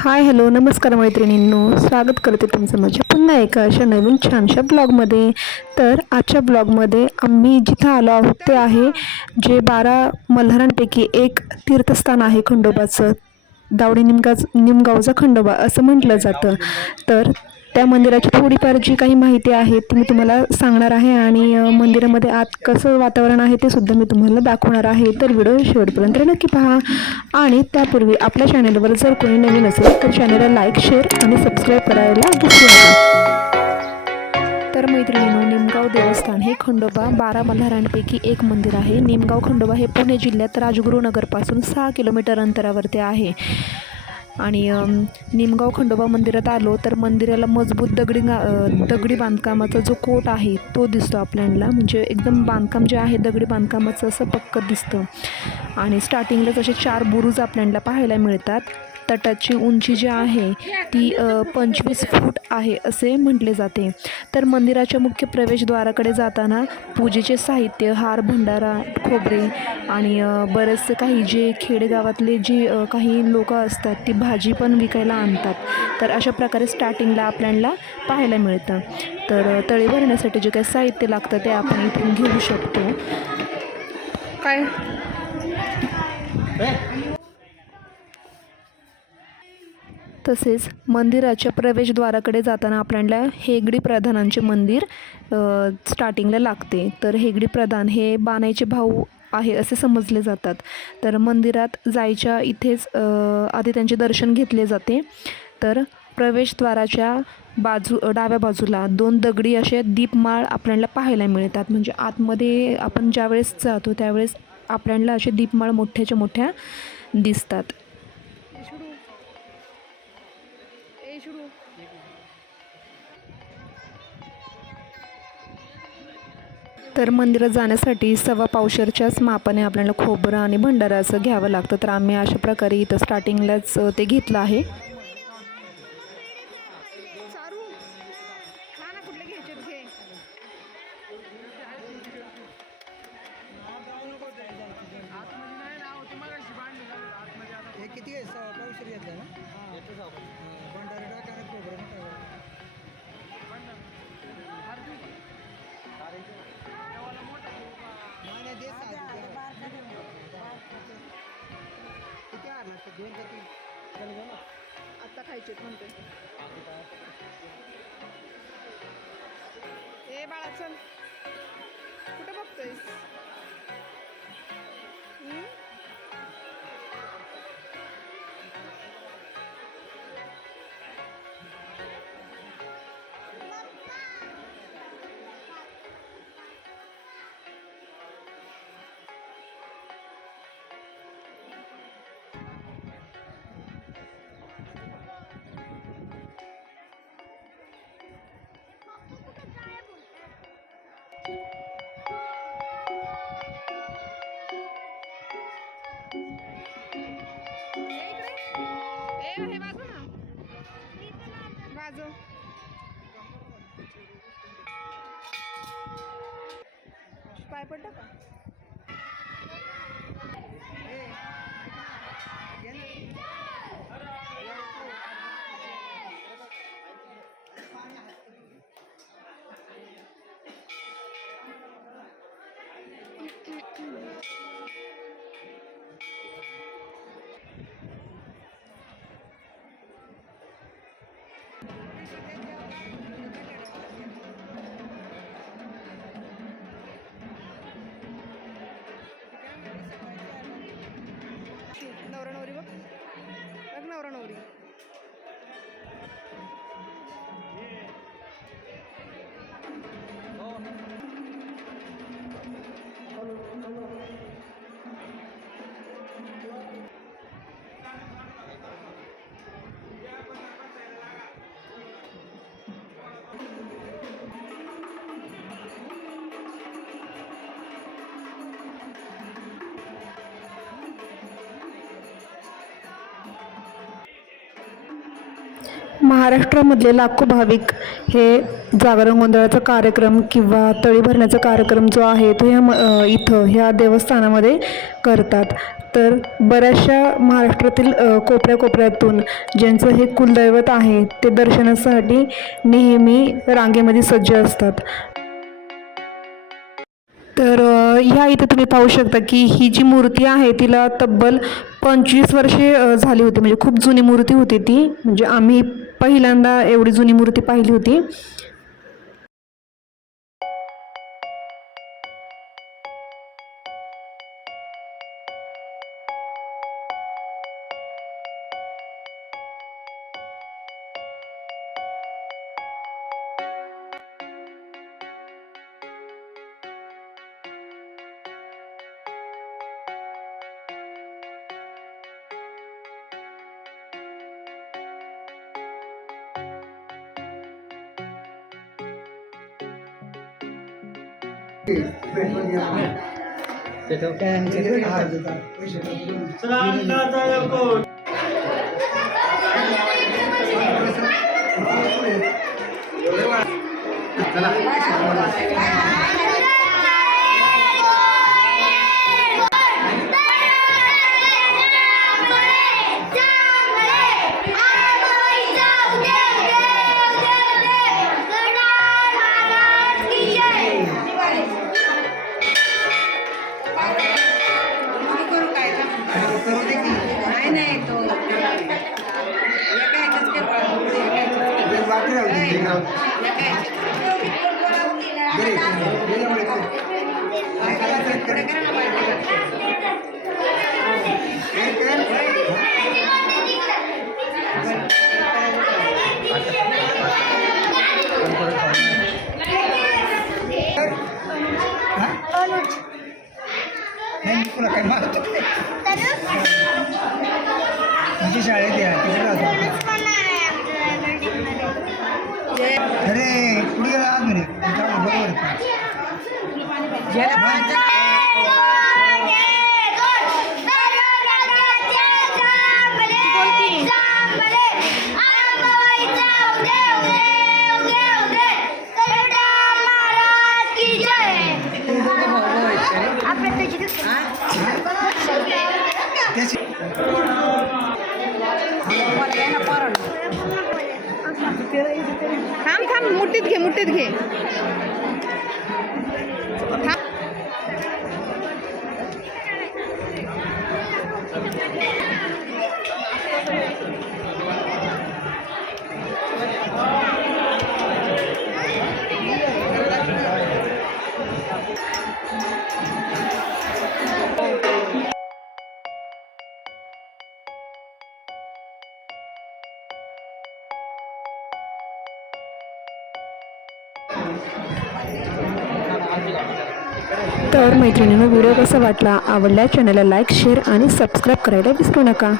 Hi hello नमस्कार मैत्रिणींनो, स्वागत करते तुमचं माझ्या पुन्हा एका अशा नवीन छानशा ब्लॉगमध्ये. तर आजच्या ब्लॉगमध्ये आम्ही जिथं आलो आहोत ते आहे जे 12 मल्हारांपैकी एक तीर्थस्थान आहे खंडोबाचं. दावडी निमगावचा खंडोबा असं म्हटलं जातं. तर त्या मंदिराची थोडीफार जी काही माहिती आहे ती मी तुम्हाला सांगणार आहे आणि मंदिरामध्ये आत कसं वातावरण आहे ते सुद्धा मी तुम्हाला दाखवणार आहे. तर व्हिडिओ शेवटपर्यंत नक्की पहा. आणि त्यापूर्वी आपल्या चॅनलवर जर कोणी नवीन असेल तर चॅनलला लाईक, शेअर आणि सबस्क्राईब करायला विसरू नका. तर मैत्रिणींनो, निमगाव देवस्थान हे खंडोबा 12 मल्हारांपैकी एक मंदिर आहे. निमगाव खंडोबा हे पुणे जिल्ह्यात राजगुरुनगरपासून 6 किलोमीटर अंतरावरती आहे. आणि निमगाव खंडोबा मंदिरात आलो तर मंदिराला मजबूत दगडी बांधकामाचा जो कोट आहे तो दिसतो आपल्याला. म्हणजे एकदम बांधकाम जे आहे दगडी बांधकामाचं असं पक्कं दिसतं. आणि स्टार्टिंगलाच असे 4 बुरुज आपल्याला पाहायला मिळतात. तटाची उंची जी आहे ती 25 फूट आहे असे म्हटले जाते. तर मंदिराच्या मुख्य प्रवेशद्वाराकडे जाताना पूजेचे साहित्य, हार, भंडारा, खोबरे आणि बरेचसे काही जे खेडेगावातले जे काही लोक असतात ती भाजी पण विकायला आणतात. तर अशा प्रकारे स्टार्टिंगला आपल्याला पाहायला मिळतं. तर तळी भरण्यासाठी जे काही साहित्य लागतं ते आपण इथून घेऊ शकतो. काय तसेच मंदिराच्या प्रवेशद्वाराकडे जाताना आपल्याला हेगडी प्रधानांचे मंदिर स्टार्टिंगला लागते. तर हेगडी प्रधान हे बाणाईचे भाऊ आहे असे समजले जातात. तर मंदिरात जायच्या इथेच आधी त्यांचे दर्शन घेतले जाते. तर प्रवेशद्वाराच्या डाव्या बाजूला 2 दगडी असे दीपमाळ आपल्याला पाहायला मिळतात. म्हणजे आतमध्ये आपण ज्यावेळेस जातो त्यावेळेस आपल्याला असे दीपमाळ मोठ्याच्या मोठ्या दिसतात. तर मंदिरात जाण्यासाठी 1.25 पावशेरच्याच मापाने आपल्याला खोबरं आणि भंडारा असं घ्यावं लागतं. तर आम्ही अशा प्रकारे इथं स्टार्टिंगलाच ते घेतलं आहे. किती आहे? पावशेर घेतला ना? भंडारा टाका आणि खोबरं नका. नाही दे किती हार लागतात? 2 का 3? आता खायचे म्हणते. ए बाळा चल, कुठे बघतोयस? हे वाजव ना, वाजव. पाय पडलं का? नवरा नवरी बघ, नवरा नवरी. महाराष्ट्रामधले लाखो भाविक हे जागरण गोंधळाचा कार्यक्रम किंवा तळी भरण्याचा कार्यक्रम जो आहे तो इथं ह्या देवस्थानामध्ये करतात. तर बऱ्याचशा महाराष्ट्रातील कोपऱ्याकोपऱ्यातून ज्यांचं हे कुलदैवत आहे ते दर्शनासाठी नेहमी रांगेमध्ये सज्ज असतात. तर ह्या इथे तुम्ही पाहू शकता की ही जी मूर्ती आहे तिला तब्बल 25 वर्षे झाली होती. म्हणजे खूप जुनी मूर्ती होती ती. म्हणजे आम्ही पहिल्यांदा एवढी जुनी मूर्ती पाहिली होती. तुला काय मागतो तुझी शाळेत या तिकडे राहतो. अरे पुढे गेला आज म्हणे बरोबर थांब थांब मुठीत घे मुठीत घे. तर मैत्रिणींनो, व्हिडिओ कसा वाटला? आवडल्यास चॅनलला लाईक, शेअर आणि सबस्क्राईब करायला विसरू नका.